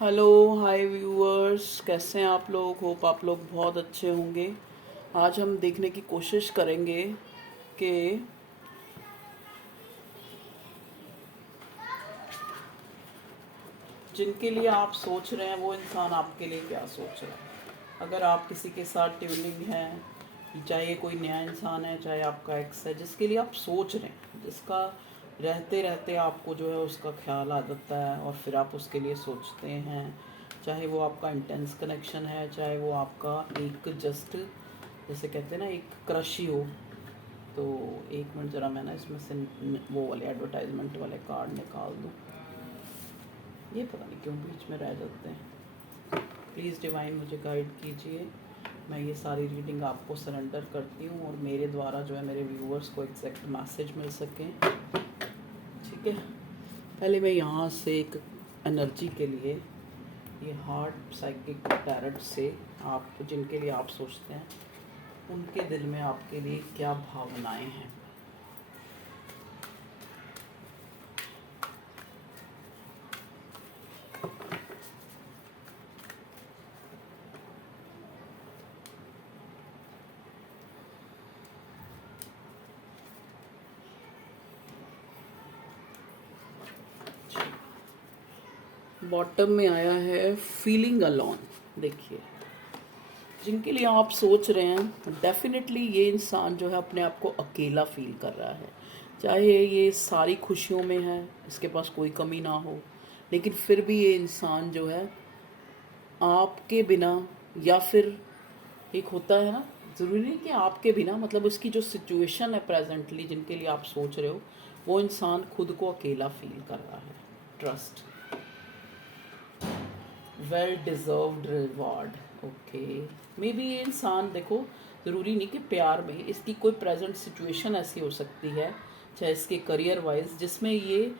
Hello hi viewers, कैसे हैं आप लोग। होप आप लोग बहुत अच्छे होंगे। आज हम देखने की कोशिश करेंगे कि जिनके लिए आप सोच रहे हैं वो इंसान आपके लिए क्या सोच रहा है। अगर आप किसी के साथ ट्यूनिंग है, चाहे ये कोई नया इंसान है, चाहे आपका एक्स है, जिसके लिए आप सोच रहे हैं, जिसका रहते रहते आपको जो है उसका ख्याल आ जाता है और फिर आप उसके लिए सोचते हैं। चाहे वो आपका इंटेंस कनेक्शन है, चाहे वो आपका एक जस्ट जैसे कहते हैं ना एक क्रश ही हो। तो एक मिनट ज़रा मैं ना इसमें से वो वाले एडवर्टाइजमेंट वाले कार्ड निकाल दूँ। ये पता नहीं क्यों बीच में रह जाते हैं। प्लीज़ डिवाइन मुझे गाइड कीजिए। मैं ये सारी रीडिंग आपको सरेंडर करती हूँ और मेरे द्वारा जो है मेरे व्यूअर्स को एग्जैक्ट मैसेज मिल सके। ठीक है, पहले मैं यहाँ से एक एनर्जी के लिए ये हार्ट साइकिक टैरट से आप जिनके लिए आप सोचते हैं उनके दिल में आपके लिए क्या भावनाएं हैं। बॉटम में आया है फीलिंग अलोन। देखिए, जिनके लिए आप सोच रहे हैं डेफिनेटली ये इंसान जो है अपने आप को अकेला फील कर रहा है। चाहे ये सारी खुशियों में है, इसके पास कोई कमी ना हो, लेकिन फिर भी ये इंसान जो है आपके बिना, या फिर एक होता है ना, ज़रूरी नहीं कि आपके बिना, मतलब उसकी जो सिचुएशन है प्रेजेंटली जिनके लिए आप सोच रहे हो, वो इंसान खुद को अकेला फील कर रहा है। Trust, well deserved reward. Okay, may be ये इंसान, देखो ज़रूरी नहीं कि प्यार में, इसकी कोई प्रेजेंट सिचुएशन ऐसी हो सकती है, चाहे इसके करियर वाइज, जिसमें ये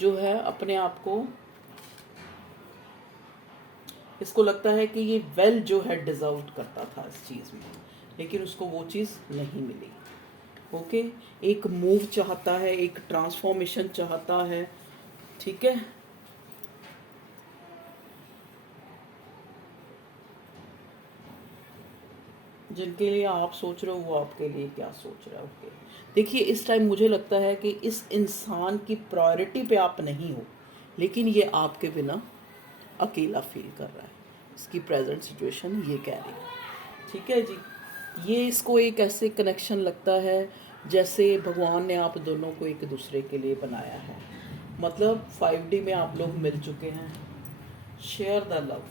जो है अपने आप को, इसको लगता है कि ये वेल जो है डिज़र्व करता था इस चीज़ में, लेकिन उसको वो चीज़ नहीं मिली। ओके, एक मूव चाहता है, एक ट्रांसफॉर्मेशन चाहता है। ठीक है, जिनके लिए आप सोच रहे हो वो आपके लिए क्या सोच रहा है। ओके, देखिए इस टाइम मुझे लगता है कि इस इंसान की प्रायोरिटी पे आप नहीं हो, लेकिन ये आपके बिना अकेला फील कर रहा है। इसकी प्रेजेंट सिचुएशन ये कह रही है। ठीक है जी, ये इसको एक ऐसे कनेक्शन लगता है जैसे भगवान ने आप दोनों को एक दूसरे के लिए बनाया है। मतलब 5D में आप लोग मिल चुके हैं। शेयर द लव,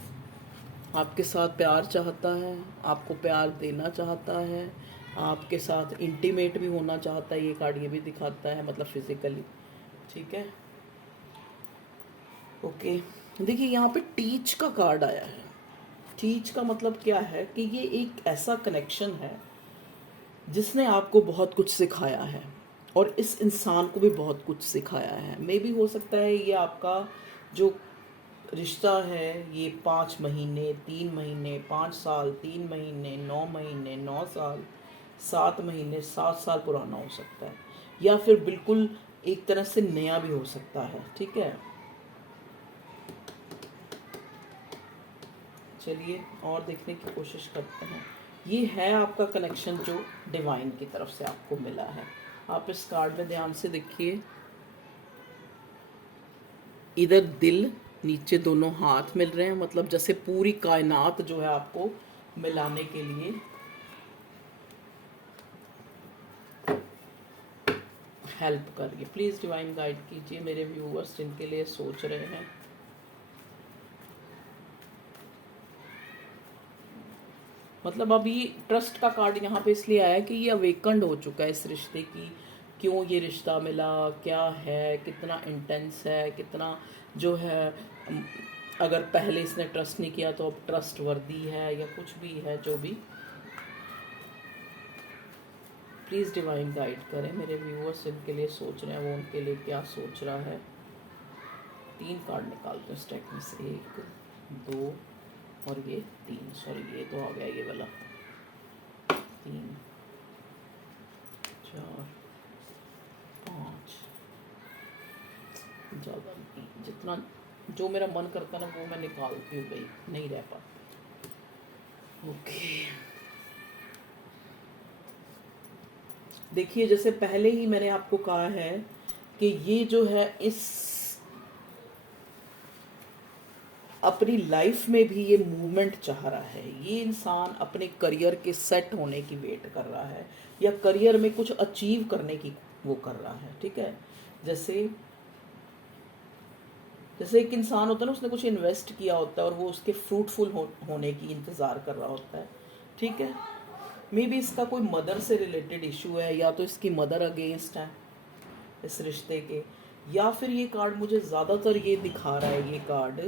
आपके साथ प्यार चाहता है, आपको प्यार देना चाहता है, आपके साथ इंटीमेट भी होना चाहता है। ये कार्ड ये भी दिखाता है, मतलब फिजिकली। ठीक है, ओके। देखिए यहाँ पे टीच का कार्ड आया है। टीच का मतलब क्या है कि ये एक ऐसा कनेक्शन है जिसने आपको बहुत कुछ सिखाया है और इस इंसान को भी बहुत कुछ सिखाया है। मे भी हो सकता है ये आपका जो रिश्ता है ये 5 महीने, 3 महीने, 5 साल, 3 महीने, 9 महीने, 9 साल, 7 महीने, 7 साल पुराना हो सकता है, या फिर बिल्कुल एक तरह से नया भी हो सकता है। ठीक है, चलिए और देखने की कोशिश करते हैं। ये है आपका कनेक्शन जो डिवाइन की तरफ से आपको मिला है। आप इस कार्ड में ध्यान से देखिए, इधर दिल, नीचे दोनों हाथ मिल रहे हैं, मतलब जैसे पूरी कायनात जो है आपको मिलाने के लिए हेल्प कर रही है। प्लीज़ डिवाइन गाइड कीजिए मेरे व्यूअर्स जिनके लिए सोच रहे हैं। मतलब अभी ट्रस्ट का कार्ड यहाँ पे इसलिए आया कि ये अवेकंड हो चुका है इस रिश्ते की, क्यों ये रिश्ता मिला, क्या है, कितना इंटेंस है, कितना जो है, अगर पहले इसने ट्रस्ट नहीं किया तो अब ट्रस्ट वर्दी है, या कुछ भी है जो भी। प्लीज़ डिवाइन गाइड करें मेरे व्यूअर्स जिनके लिए सोच रहे हैं वो उनके लिए क्या सोच रहा है। 3 कार्ड निकालते हैं स्टैक में से, 1, 2 और ये 3, सॉरी ये तो आ गया ये वाला। 3, 4, 5, ज़्यादा नहीं, जितना जो मेरा मन करता ना वो मैं निकालती हूँ भाई, नहीं रह पाती। ओके, देखिए जैसे पहले ही मैंने आपको कहा है कि ये जो है इस अपनी लाइफ में भी ये मूवमेंट चाह रहा है। ये इंसान अपने करियर के सेट होने की वेट कर रहा है, या करियर में कुछ अचीव करने की वो कर रहा है। ठीक है, जैसे जैसे एक इंसान होता है ना, उसने कुछ इन्वेस्ट किया होता है और वो उसके फ्रूटफुल होने की इंतज़ार कर रहा होता है। ठीक है, मे बी इसका कोई मदर से रिलेटेड इशू है, या तो इसकी मदर अगेंस्ट है इस रिश्ते के, या फिर ये कार्ड मुझे ज़्यादातर ये दिखा रहा है, ये कार्ड,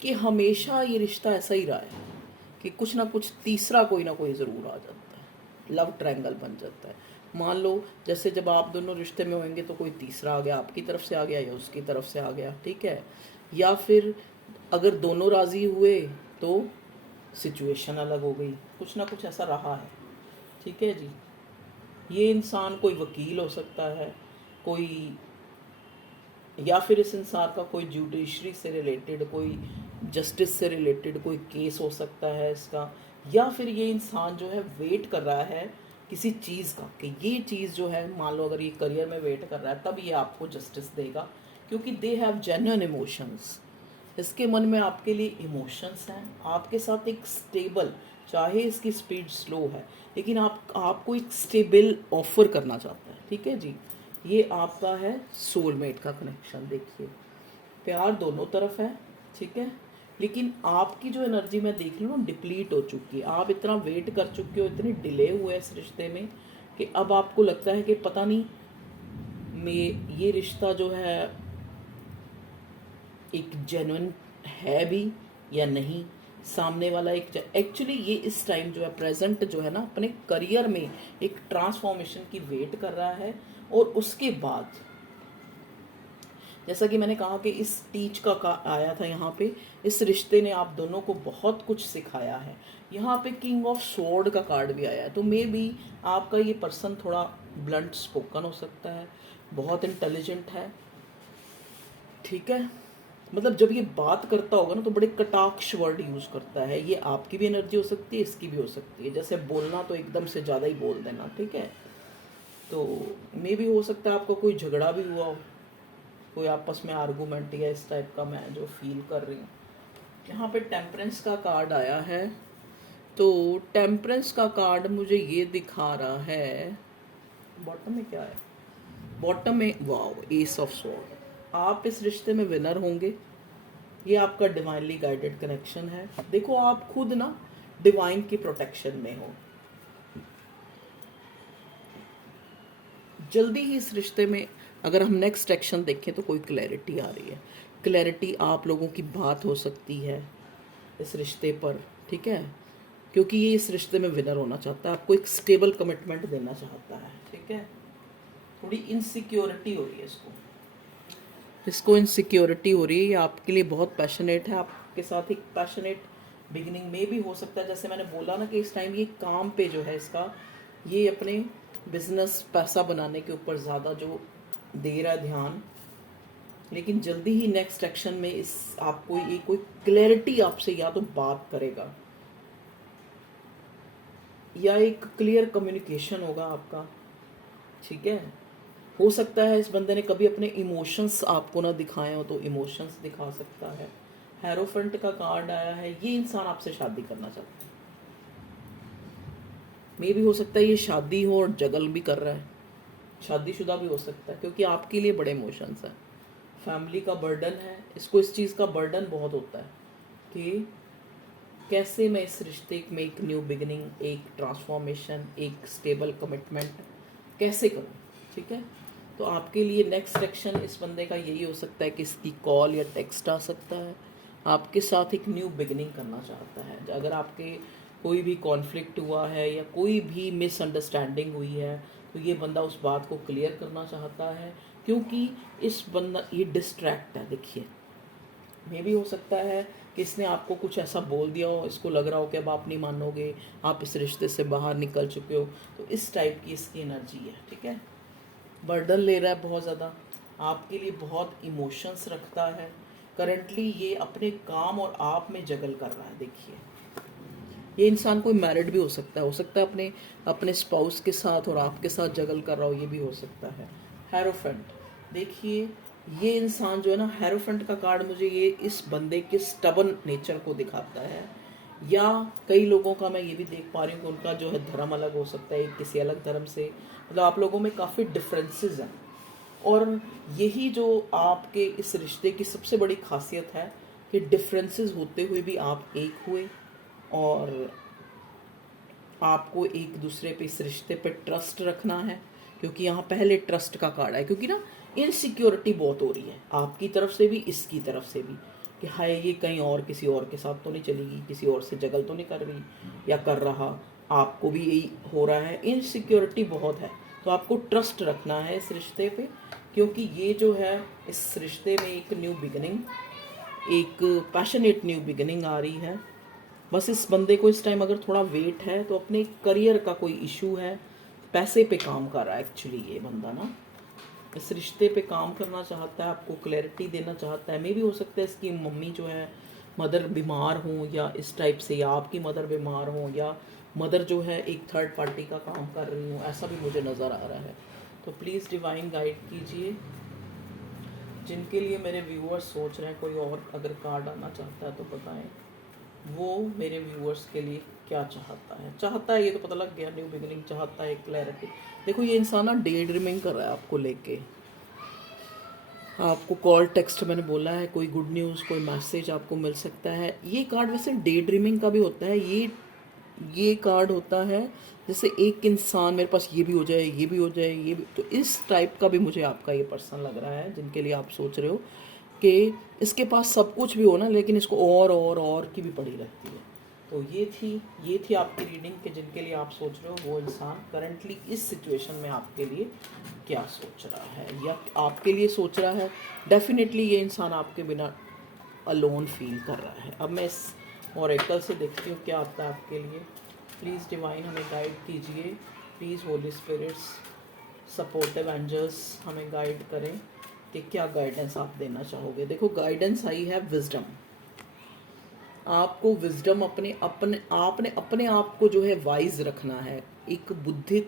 कि हमेशा ये रिश्ता ऐसा ही रहा है कि कुछ ना कुछ तीसरा कोई ना कोई ज़रूर आ जाता है, लव ट्रायंगल बन जाता है। मान लो जैसे जब आप दोनों रिश्ते में होंगे तो कोई तीसरा आ गया, आपकी तरफ से आ गया या उसकी तरफ से आ गया। ठीक है, या फिर अगर दोनों राज़ी हुए तो सिचुएशन अलग हो गई, कुछ ना कुछ ऐसा रहा है। ठीक है जी, ये इंसान कोई वकील हो सकता है, कोई, या फिर इस इंसान का कोई जुडिशरी से रिलेटेड, कोई जस्टिस से रिलेटेड कोई केस हो सकता है इसका, या फिर ये इंसान जो है वेट कर रहा है किसी चीज़ का, कि ये चीज़ जो है, मान लो अगर ये करियर में वेट कर रहा है तब ये आपको जस्टिस देगा, क्योंकि दे हैव जेन्युइन इमोशंस। इसके मन में आपके लिए इमोशंस हैं, आपके साथ एक स्टेबल, चाहे इसकी स्पीड स्लो है लेकिन आपको एक स्टेबल ऑफर करना चाहता है। ठीक है जी, ये आपका है सोलमेट का कनेक्शन। देखिए प्यार दोनों तरफ है, ठीक है, लेकिन आपकी जो एनर्जी मैं देख लूँ ना डिप्लीट हो चुकी है। आप इतना वेट कर चुके हो, इतने डिले हुए इस रिश्ते में कि अब आपको लगता है कि पता नहीं मैं ये रिश्ता जो है एक जेन्युइन है भी या नहीं। सामने वाला एक एक्चुअली ये इस टाइम जो है प्रेजेंट जो है ना अपने करियर में एक ट्रांसफॉर्मेशन की वेट कर रहा है। और उसके बाद जैसा कि मैंने कहा कि इस टीच का आया था यहाँ पे, इस रिश्ते ने आप दोनों को बहुत कुछ सिखाया है। यहाँ पे किंग ऑफ स्वॉर्ड का कार्ड भी आया है, तो मे बी आपका ये पर्सन थोड़ा ब्लंट स्पोकन हो सकता है, बहुत इंटेलिजेंट है। ठीक है, मतलब जब ये बात करता होगा ना तो बड़े कटाक्ष वर्ड यूज़ करता है। ये आपकी भी एनर्जी हो सकती है, इसकी भी हो सकती है। जैसे बोलना तो एकदम से ज़्यादा ही बोल देना, ठीक है। तो मे भी हो सकता है आपका कोई झगड़ा भी हुआ हो, कोई आपस में आर्गूमेंट या इस टाइप का, मैं जो फील कर रही हूँ। यहाँ पे टेम्परेंस का कार्ड आया है, तो टेम्परेंस का कार्ड मुझे ये दिखा रहा है, बॉटम में क्या है, बॉटम में वाओ एस ऑफ स्वॉर्ड। आप इस रिश्ते में विनर होंगे, ये आपका डिवाइनली गाइडेड कनेक्शन है। देखो आप खुद ना डिवाइन की प्रोटेक्शन में हो, जल्दी ही इस रिश्ते में अगर हम नेक्स्ट एक्शन देखें तो कोई क्लैरिटी आ रही है। क्लैरिटी आप लोगों की बात हो सकती है इस रिश्ते पर, ठीक है, क्योंकि ये इस रिश्ते में विनर होना चाहता है, आपको एक स्टेबल कमिटमेंट देना चाहता है। ठीक है, थोड़ी इनसिक्योरिटी हो रही है इसको इनसिक्योरिटी हो रही है। ये आपके लिए बहुत पैशनेट है, आपके साथ एक पैशनेट बिगिनिंग में भी हो सकता है। जैसे मैंने बोला ना कि इस टाइम ये काम पे जो है इसका, ये अपने बिजनेस पैसा बनाने के ऊपर ज़्यादा जो दे रहा है ध्यान, लेकिन जल्दी ही नेक्स्ट एक्शन में इस आपको ये कोई क्लैरिटी आपसे या तो बात करेगा या एक क्लियर कम्युनिकेशन होगा आपका। ठीक है, हो सकता है इस बंदे ने कभी अपने इमोशंस आपको ना दिखाए हो तो इमोशंस दिखा सकता है। हेरोफेंट का कार्ड आया है, ये इंसान आपसे शादी करना चाहता है। मे भी हो सकता है ये शादी हो और जगल भी कर रहा है, शादीशुदा भी हो सकता है, क्योंकि आपके लिए बड़े इमोशंस हैं, फैमिली का बर्डन है इसको, इस चीज़ का बर्डन बहुत होता है कि कैसे मैं इस रिश्ते में एक न्यू बिगिनिंग, एक ट्रांसफॉर्मेशन, एक स्टेबल कमिटमेंट कैसे करूं। ठीक है, तो आपके लिए नेक्स्ट एक्शन इस बंदे का यही हो सकता है कि इसकी कॉल या टेक्स्ट आ सकता है, आपके साथ एक न्यू बिगिनिंग करना चाहता है। अगर आपके कोई भी कॉन्फ्लिक्ट हुआ है या कोई भी मिसअंडरस्टैंडिंग हुई है तो ये बंदा उस बात को क्लियर करना चाहता है, क्योंकि इस बंदा ये डिस्ट्रैक्ट है। देखिए मे भी हो सकता है कि इसने आपको कुछ ऐसा बोल दिया हो, इसको लग रहा हो कि अब आप नहीं मानोगे, आप इस रिश्ते से बाहर निकल चुके हो, तो इस टाइप की इसकी एनर्जी है। ठीक है, बर्डन ले रहा है बहुत ज़्यादा, आपके लिए बहुत इमोशंस रखता है। करंटली ये अपने काम और आप में जगल कर रहा है। देखिए, ये इंसान कोई मैरिड भी हो सकता है अपने अपने स्पाउस के साथ और आपके साथ जगल कर रहा हो, ये भी हो सकता है। हेरोफेंट, देखिए ये इंसान जो है ना, हेरोफेंट का कार्ड मुझे ये इस बंदे के स्टबन नेचर को दिखाता है। या कई लोगों का मैं ये भी देख पा रही हूँ कि उनका जो है धर्म अलग हो सकता है, किसी अलग धर्म से, मतलब आप लोगों में काफ़ी डिफरेंसेस हैं। और यही जो आपके इस रिश्ते की सबसे बड़ी खासियत है कि डिफरेंसेस होते हुए भी आप एक हुए, और आपको एक दूसरे पे इस रिश्ते पे ट्रस्ट रखना है। क्योंकि यहाँ पहले ट्रस्ट का कार्ड है, क्योंकि ना इनसिक्योरिटी बहुत हो रही है आपकी तरफ से भी, इसकी तरफ से भी, कि हाय ये कहीं और किसी और के साथ तो नहीं चलेगी, किसी और से जगल तो नहीं कर रही या कर रहा। आपको भी यही हो रहा है, इनसिक्योरिटी बहुत है। तो आपको ट्रस्ट रखना है इस रिश्ते पे, क्योंकि ये जो है इस रिश्ते में एक न्यू बिगिनिंग, एक पैशनेट न्यू बिगिनिंग आ रही है। बस इस बंदे को इस टाइम अगर थोड़ा वेट है तो अपने करियर का कोई इशू है, पैसे पे काम कर रहा है एक्चुअली ये बंदा ना, इस रिश्ते पे काम करना चाहता है, आपको क्लैरिटी देना चाहता है। मे भी हो सकता है इसकी मम्मी जो है मदर बीमार हो या इस टाइप से, या आपकी मदर बीमार हो, या मदर जो है एक थर्ड पार्टी का काम कर रही हूँ, ऐसा भी मुझे नज़र आ रहा है। तो प्लीज़ डिवाइन गाइड कीजिए। जिनके लिए मेरे व्यूअर्स सोच रहे हैं, कोई और अगर कार्ड आना चाहता है तो बताएं वो मेरे व्यूअर्स के लिए क्या चाहता है। ये तो पता लग गया, न्यू बिगिनिंग चाहता है, क्लैरिटी। देखो ये इंसान ना डे ड्रीमिंग कर रहा है आपको लेके, आपको कॉल टेक्स्ट मैंने बोला है, कोई गुड न्यूज़, कोई मैसेज आपको मिल सकता है। ये कार्ड वैसे डे ड्रीमिंग का भी होता है। ये कार्ड होता है जैसे एक इंसान, मेरे पास ये भी हो जाए, ये भी हो जाए, ये भी, तो इस टाइप का भी मुझे आपका ये पर्सन लग रहा है, जिनके लिए आप सोच रहे हो कि इसके पास सब कुछ भी हो ना, लेकिन इसको और की भी पड़ी रहती है। तो ये थी आपकी रीडिंग कि जिनके लिए आप सोच रहे हो वो इंसान करंटली इस सिचुएशन में आपके लिए क्या सोच रहा है या आपके लिए सोच रहा है। डेफिनेटली ये इंसान आपके बिना अलोन फील कर रहा है। अब मैं इस ओरेकल से देखती हूँ क्या आता है आपके लिए। प्लीज़ डिवाइन हमें गाइड कीजिए, please holy spirits, supportive angels हमें गाइड करें कि क्या गाइडेंस आप देना चाहोगे। देखो गाइडेंस आई है विजडम। आपको विजडम अपने आप को जो है वाइज रखना है, एक बुद्धि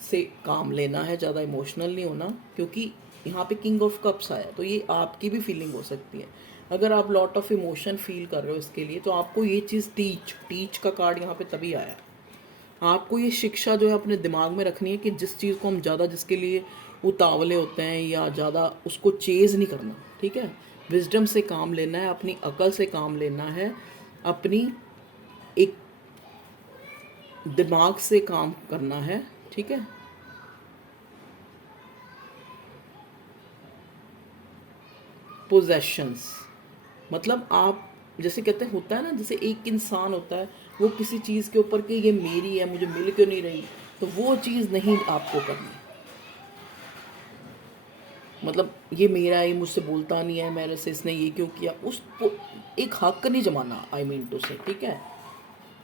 से काम लेना है, ज़्यादा इमोशनल नहीं होना। क्योंकि यहाँ पे किंग ऑफ कप्स आया, तो ये आपकी भी फीलिंग हो सकती है। अगर आप लॉट ऑफ इमोशन फील कर रहे हो इसके लिए, तो आपको ये चीज़ टीच का कार्ड यहाँ पे तभी आया। आपको ये शिक्षा जो है अपने दिमाग में रखनी है कि जिस चीज़ को हम ज़्यादा, जिसके लिए उतावले होते हैं या ज़्यादा उसको चेज़ नहीं करना, ठीक है। विजडम से काम लेना है, अपनी अकल से काम लेना है, अपनी एक दिमाग से काम करना है, ठीक है। पोजेशंस, मतलब आप जैसे कहते हैं, होता है ना, जैसे एक इंसान होता है वो किसी चीज़ के ऊपर कि ये मेरी है, मुझे मिल क्यों नहीं रही, तो वो चीज़ नहीं आपको करनी। मतलब ये मेरा है, ये मुझसे बोलता नहीं है, मेरे से इसने ये क्यों किया, उसको एक हक नहीं जमाना, आई मीन टू से, ठीक है।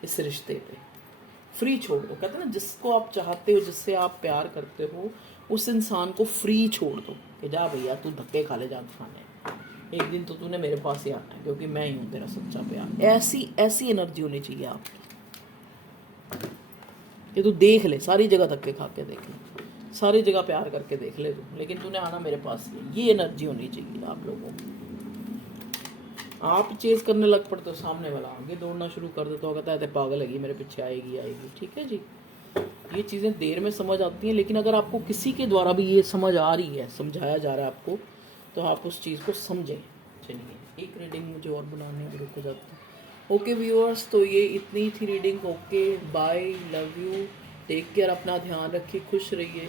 इस रिश्ते पे फ्री छोड़ दो। कहते हैं ना, जिसको आप चाहते हो, जिससे आप प्यार करते हो, उस इंसान को फ्री छोड़ दो कि जा भैया तू धक्के खा ले, जा खाने, एक दिन तो तूने मेरे पास ही आना है, क्योंकि मैं ही हूँ तेरा सच्चा प्यार। ऐसी एनर्जी होनी चाहिए आप कि तू देख ले, सारी जगह धक्के खा के देख ले, सारी जगह प्यार करके देख ले तू, लेकिन तूने आना मेरे पास ही। ये एनर्जी होनी चाहिए आप लोगों को। आप चेज करने लग पड़ते हो, सामने वाला आगे दौड़ना शुरू कर देता हो, कहता है पागल है, मेरे पीछे आएगी, ठीक है जी। ये चीज़ें देर में समझ आती हैं, लेकिन अगर आपको किसी के द्वारा भी ये समझ आ रही है, समझाया जा रहा है आपको, तो आप उस चीज़ को समझें। चलिए एक रीडिंग मुझे और बनाने में रुक जाती है। ओके व्यूअर्स, तो ये इतनी थी reading. Okay bye, love you, take care, अपना ध्यान रखिए, खुश रहिए।